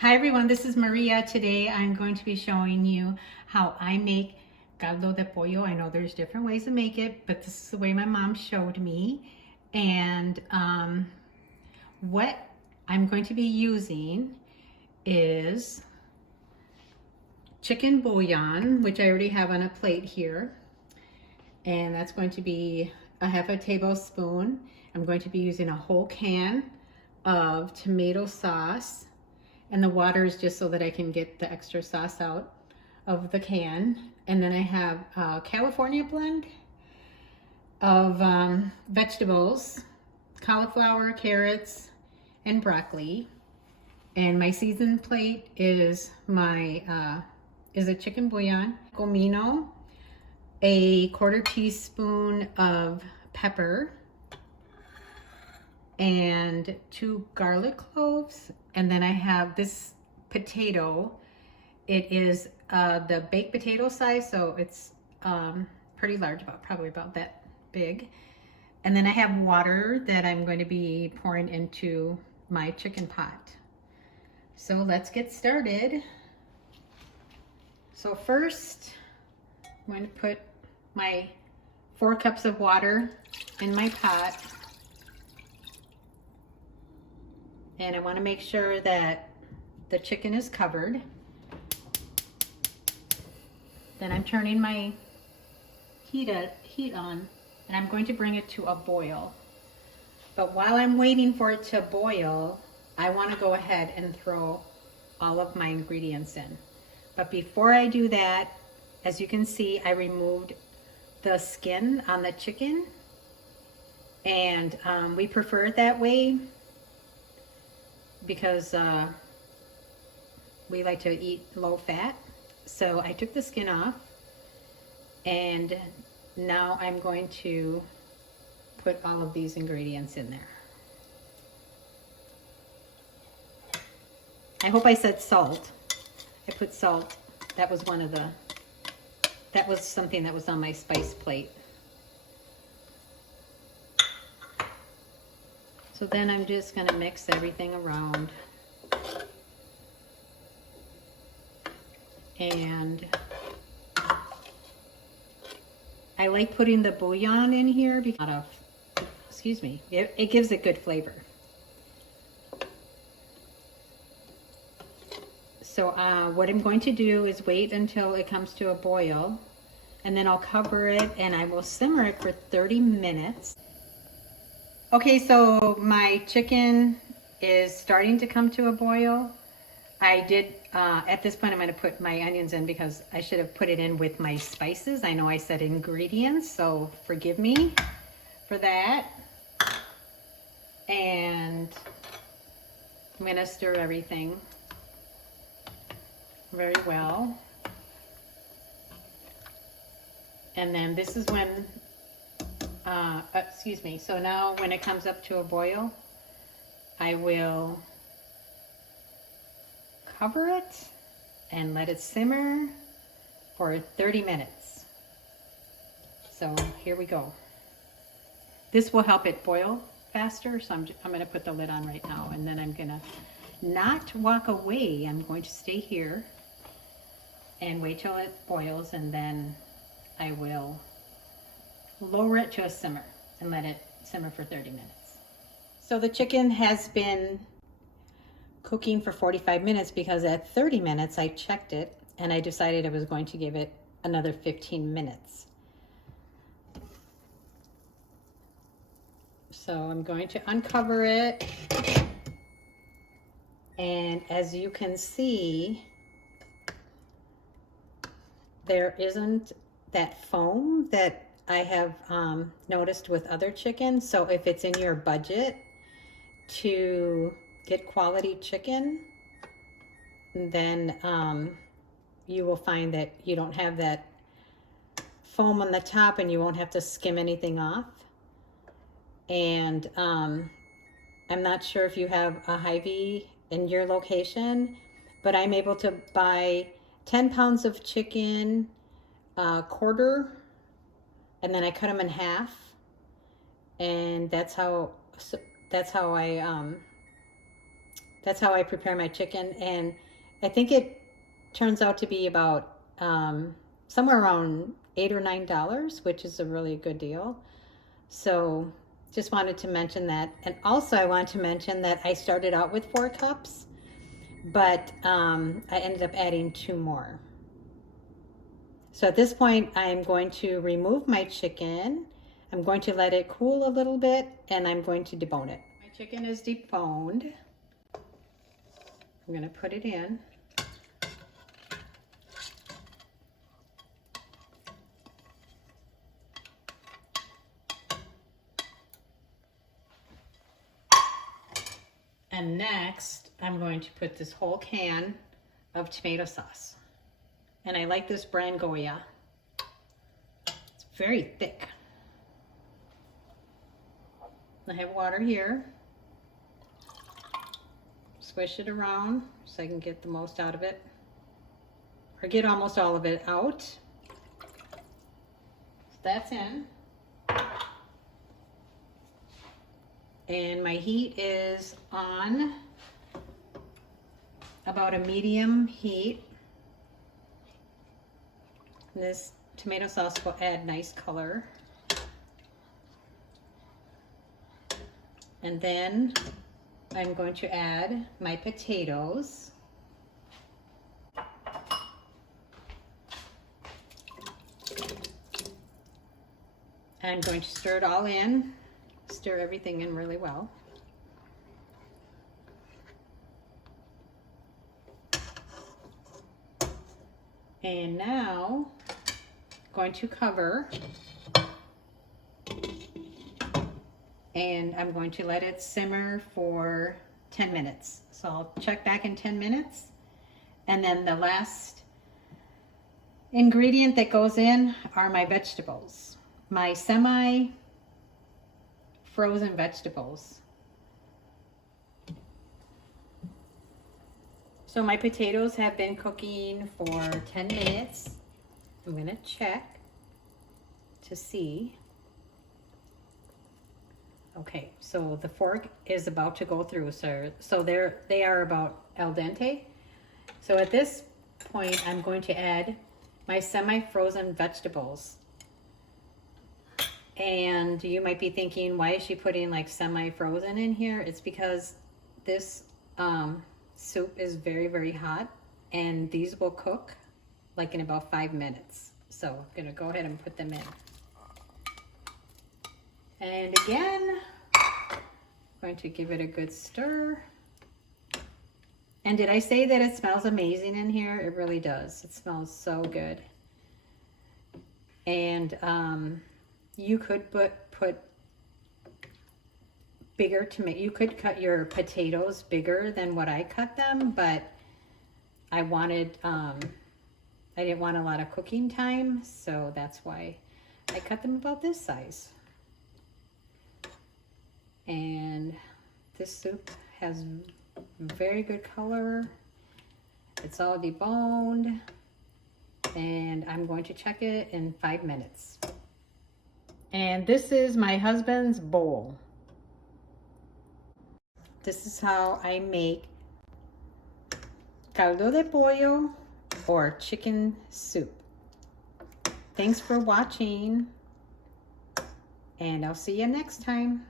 Hi everyone, this is Maria. Today I'm going to be showing you how I make caldo de pollo. I know there's different ways to make it, but this is the way my mom showed me. And what I'm going to be using is chicken bouillon, which I already have on a plate here. And that's going to be a half a tablespoon. I'm going to be using a whole can of tomato sauce. And the water is just so that I can get the extra sauce out of the can. And then I have a California blend of vegetables, cauliflower, carrots, and broccoli. And my seasoned plate is a chicken bouillon, Comino, a 1/4 teaspoon of pepper, and 2 garlic cloves. And then I have this potato. It is the baked potato size, so it's pretty large, probably about that big. And then I have water that I'm going to be pouring into my chicken pot. So let's get started. So first, I'm going to put my 4 cups of water in my pot. And I want to make sure that the chicken is covered. Then I'm turning my heat on, and I'm going to bring it to a boil. But while I'm waiting for it to boil, I want to go ahead and throw all of my ingredients in. But before I do that, as you can see, I removed the skin on the chicken, and we prefer it that way because we like to eat low fat. So I took the skin off, and now I'm going to put all of these ingredients in there. I hope I said salt. I put salt. That was something that was on my spice plate. So then I'm just going to mix everything around. And I like putting the bouillon in here because it gives it good flavor. So what I'm going to do is wait until it comes to a boil, and then I'll cover it and I will simmer it for 30 minutes. Okay, so my chicken is starting to come to a boil. I did, at this point I'm going to put my onions in because I should have put it in with my spices. I know I said ingredients, so forgive me for that. And I'm going to stir everything very well. And then this is when, so now when it comes up to a boil, I will cover it and let it simmer for 30 minutes. So here we go. This will help it boil faster, so I'm going to put the lid on right now, and then I'm going to not walk away. I'm going to stay here and wait till it boils, and then I will lower it to a simmer and let it simmer for 30 minutes. So the chicken has been cooking for 45 minutes because at 30 minutes I checked it and I decided I was going to give it another 15 minutes. So I'm going to uncover it, and as you can see, there isn't that foam that I have noticed with other chickens. So if it's in your budget to get quality chicken, then you will find that you don't have that foam on the top and you won't have to skim anything off. And I'm not sure if you have a Hy-Vee in your location, but I'm able to buy 10 pounds of chicken, quarter, and then I cut them in half, and that's how I That's how I prepare my chicken, and I think it turns out to be about somewhere around $8 or $9, which is a really good deal. So just wanted to mention that. And also I want to mention that I started out with 4 cups, but I ended up adding 2 more. So at this point, I'm going to remove my chicken. I'm going to let it cool a little bit, and I'm going to debone it. My chicken is deboned. I'm going to put it in. And next, I'm going to put this whole can of tomato sauce. And I like this brand Goya. It's very thick. I have water here. Swish it around so I can get the most out of it. Or get almost all of it out. So that's in. And my heat is on about a medium heat. And this tomato sauce will add nice color. And then I'm going to add my potatoes. I'm going to stir it all in. Stir everything in really well. And now I'm going to cover, and I'm going to let it simmer for 10 minutes. So I'll check back in 10 minutes. And then the last ingredient that goes in are my vegetables. My semi-frozen vegetables. So my potatoes have been cooking for 10 minutes. I'm gonna check to see. Okay, so the fork is about to go through, so they are about al dente. So at this point, I'm going to add my semi-frozen vegetables. And you might be thinking, why is she putting like semi-frozen in here? It's because this soup is very, very hot, and these will cook like in about 5 minutes. So I'm gonna go ahead and put them in. And again, I'm going to give it a good stir. And did I say that it smells amazing in here? It really does. It smells so good. And you could put bigger tomato. You could cut your potatoes bigger than what I cut them, but I wanted, I didn't want a lot of cooking time, so that's why I cut them about this size. And this soup has very good color. It's all deboned, and I'm going to check it in 5 minutes. And this is my husband's bowl. This is how I make caldo de pollo or chicken soup. Thanks for watching, and I'll see you next time.